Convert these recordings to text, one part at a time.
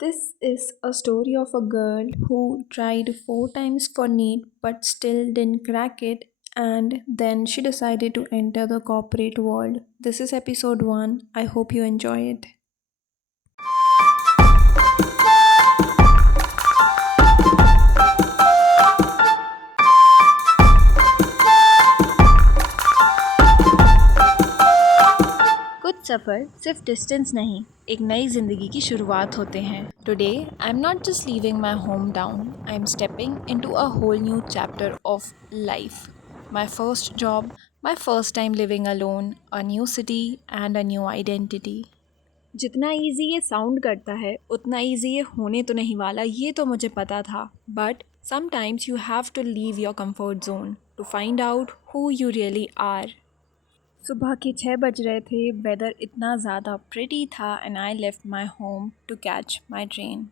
This is a story of a girl who tried four times for NEET but still didn't crack it, and then she decided to enter the corporate world. This is episode 1. I hope you enjoy it. कुछ सफ़र सिर्फ distance नहीं, एक नई ज़िंदगी की शुरुआत होते हैं. Today I am not just leaving my home town, I am stepping into a whole new chapter of life. My first job, my first time living alone, a new city and a new identity. जितना easy ये sound करता है उतना easy ये होने तो नहीं वाला, ये तो मुझे पता था. But sometimes you have to leave your comfort zone to find out who you really are. सुबह के 6 बज रहे थे, वेदर इतना ज़्यादा प्रिटी था and I left my home to catch my train.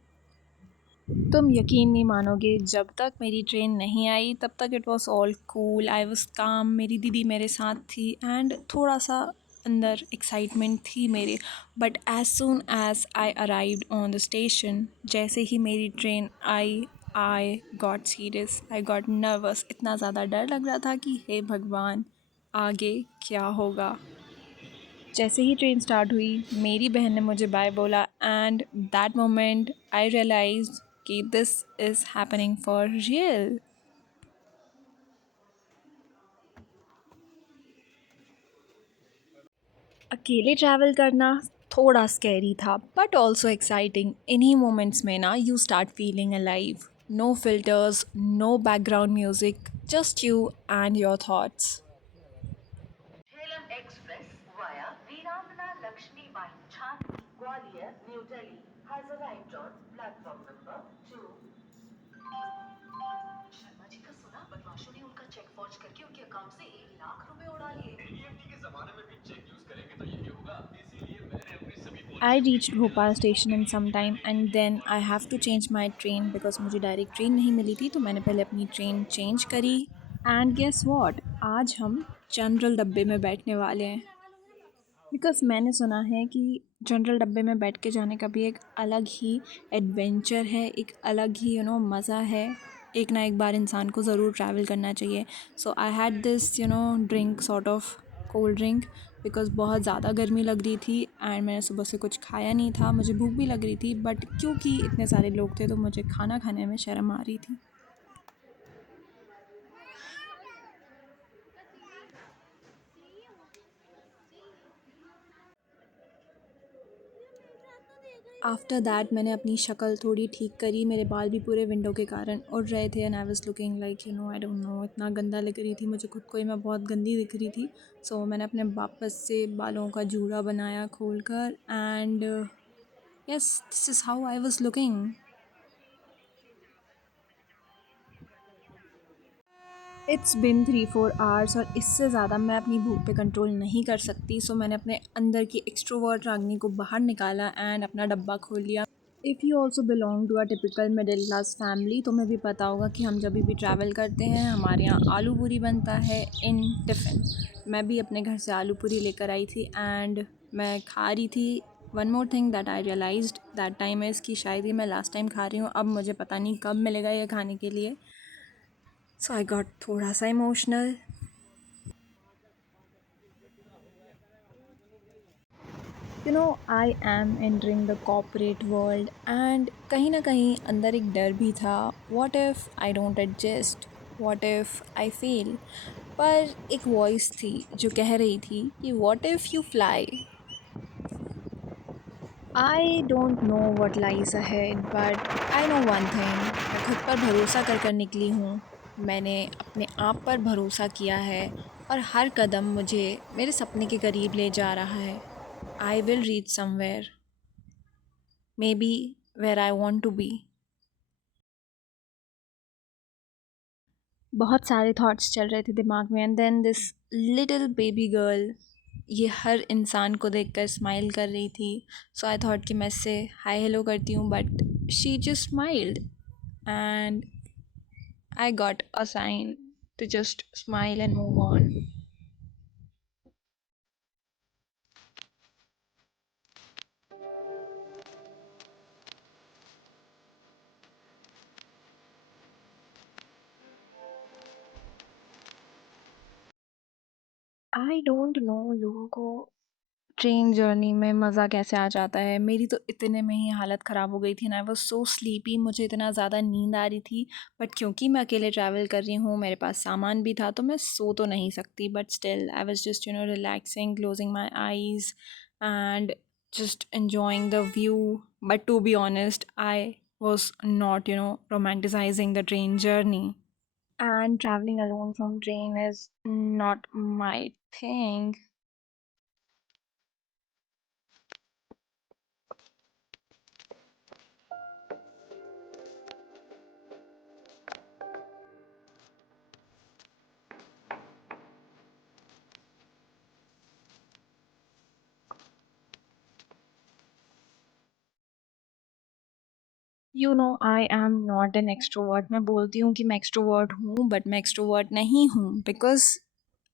तुम यकीन नहीं मानोगे, जब तक मेरी ट्रेन नहीं आई तब तक it was all cool, I was काम, मेरी दीदी मेरे साथ थी एंड थोड़ा सा अंदर एक्साइटमेंट थी मेरे. But as soon as I arrived on the station, जैसे ही मेरी ट्रेन आई got serious, I got nervous. इतना ज़्यादा डर लग रहा था कि हे भगवान, आगे क्या होगा. जैसे ही ट्रेन स्टार्ट हुई, मेरी बहन ने मुझे बाय बोला and that moment I realize कि this is happening for real. अकेले ट्रैवल करना थोड़ा स्कैरी था बट ऑल्सो एक्साइटिंग. इन्हीं मोमेंट्स में ना you start feeling alive. No filters, no background music, just you and your thoughts. Jhelum Express via Veerandana Lakshmi Bai, Chhani, Gwalior, New Delhi has arrived on platform number 2. Sharma ji का सुना, बदमाशों ने उनका check forge करके उनके account से 1 लाख रुपए उड़ा लिए. एनईएफटी के जमाने में भी चेक यूज करेंगे तो यही होगा, इसीलिए मैंने अपनी सभी I policy reached Bhopal station in some time and then I have to change my train because मुझे डायरेक्ट ट्रेन नहीं मिली थी, तो मैंने पहले अपनी ट्रेन चेंज करी. एंड गेस व्हाट, आज हम जनरल डब्बे में बैठने वाले हैं. बिकॉज़ मैंने सुना है कि जनरल डब्बे में बैठ के जाने का भी एक अलग ही एडवेंचर है, एक अलग ही मज़ा है. एक ना एक बार इंसान को ज़रूर ट्रैवल करना चाहिए. So I had this drink, sort of cold drink, because बहुत ज़्यादा गर्मी लग रही थी एंड मैंने सुबह से कुछ खाया नहीं था. मुझे भूख भी लग रही थी बट क्योंकि इतने सारे लोग थे तो मुझे खाना खाने में शर्म आ रही थी. आफ्टर दैट मैंने अपनी शक्ल थोड़ी ठीक करी. मेरे बाल भी पूरे विंडो के कारण उड़ रहे थे and I was looking like I don't know, इतना गंदा लग रही थी मुझे खुद को ही, मैं बहुत गंदी दिख रही थी. सो मैंने अपने वापस से बालों का जूड़ा बनाया खोल कर and yes, this is how I was looking. It's been 3-4 hours और इससे ज़्यादा मैं अपनी भूख पे कंट्रोल नहीं कर सकती. सो मैंने अपने अंदर की एक्सट्रोवर्ट रागनी को बाहर निकाला एंड अपना डब्बा खोल लिया. If you also belong to a typical middle class family, तो तुम्हें भी पता होगा कि हम जब भी ट्रैवल करते हैं हमारे यहाँ आलू पूरी बनता है इन टिफ़िन. मैं भी अपने घर से आलू पूरी लेकर आई थी एंड मैं खा रही थी. One more thing that I realised that time is कि शायद ही मैं लास्ट टाइम खा रही हूँ, अब मुझे पता नहीं कब मिलेगा ये खाने के लिए. सो आई गॉट थोड़ा सा emotional. I am entering the corporate world and कहीं ना कहीं अंदर एक डर भी था. What if I don't adjust, what if I fail. पर एक वॉइस थी जो कह रही थी कि what if you fly. I don't know what lies ahead but I know one thing, मैं खुद पर भरोसा कर निकली हूँ. मैंने अपने आप पर भरोसा किया है और हर कदम मुझे मेरे सपने के करीब ले जा रहा है. I will reach somewhere, maybe where I want to be. बहुत सारे थॉट्स चल रहे थे दिमाग में and then this little baby girl, ये हर इंसान को देखकर स्माइल कर रही थी. सो आई थॉट कि मैं इससे हाय हेलो करती हूँ but she just smiled and I got a sign to just smile and move on. I don't know लोगों को ट्रेन जर्नी में मज़ा कैसे आ जाता है। मेरी तो इतने में ही हालत ख़राब हो गई थी ना, आई वाज़ सो स्लीपी, मुझे इतना ज़्यादा नींद आ रही थी। बट क्योंकि मैं अकेले ट्रैवल कर रही हूँ, मेरे पास सामान भी था, तो मैं सो तो नहीं सकती, but still I was just relaxing, closing my eyes and just enjoying the view. But to be honest, I was not romanticizing the train journey. And traveling alone from train is not my thing. I am not an extrovert. मैं बोलती हूँ कि मैं extrovert हूँ, but मैं extrovert नहीं हूँ, because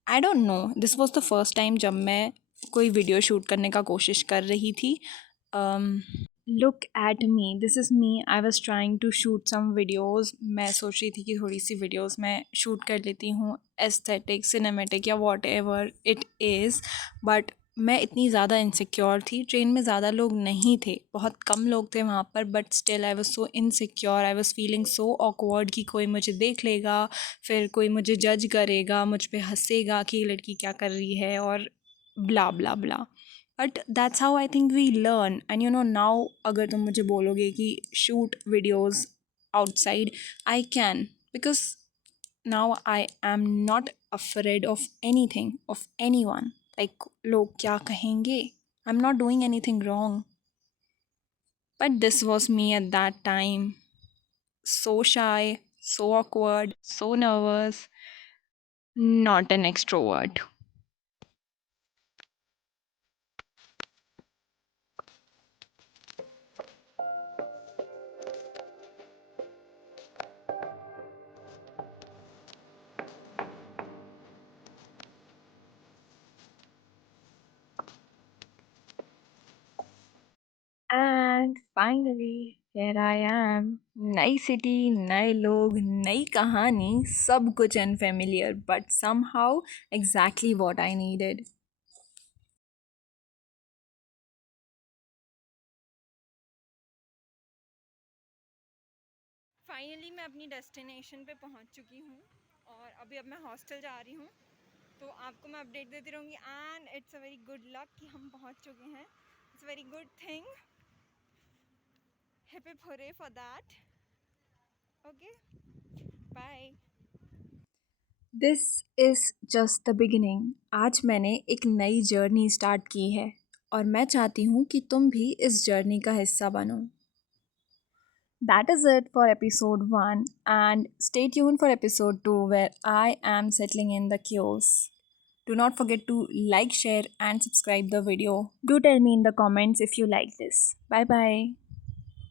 I don't know, this was the first time जब मैं कोई वीडियो शूट करने का कोशिश कर रही थी। Look at me, this is me, I was trying to shoot some videos. मैं सोच रही थी कि थोड़ी सी वीडियोज़ मैं शूट कर लेती हूँ, एस्थेटिक, सिनेमेटिक या what ever it is. But मैं इतनी ज़्यादा इनसिक्योर थी, ट्रेन में ज़्यादा लोग नहीं थे, बहुत कम लोग थे वहाँ पर, but still I was so insecure, I was feeling so awkward कि कोई मुझे देख लेगा, फिर कोई मुझे जज करेगा, मुझ पे हंसेगा कि ये लड़की क्या कर रही है, और blah blah blah. But that's how I think we learn. And now अगर तुम मुझे बोलोगे कि shoot videos outside, I can, because now I am not afraid of anything, of anyone. Like, log kya kahenge? I'm not doing anything wrong. But this was me at that time. So shy, so awkward, so nervous, not an extrovert. And finally, here I am. नई city, नए लोग, नई कहानी, सब कुछ unfamiliar, but somehow exactly what I needed. Finally मैं अपनी destination पे पहुंच चुकी हूँ, और अभी अब मैं हॉस्टल जा रही हूँ, तो आपको मैं अपडेट देती रहूँगी। And it's a very good luck कि हम पहुँच चुके हैं, it's very good thing, hip hip hurray for that. Okay, bye. This is just the beginning. आज मैंने एक नई जर्नी स्टार्ट की है, और मैं चाहती हूँ कि तुम भी इस जर्नी का हिस्सा बनो। That is it for episode 1, and stay tuned for episode 2, where I am settling in the chaos. Do not forget to like, share, and subscribe the video. Do tell me in the comments if you like this. Bye bye.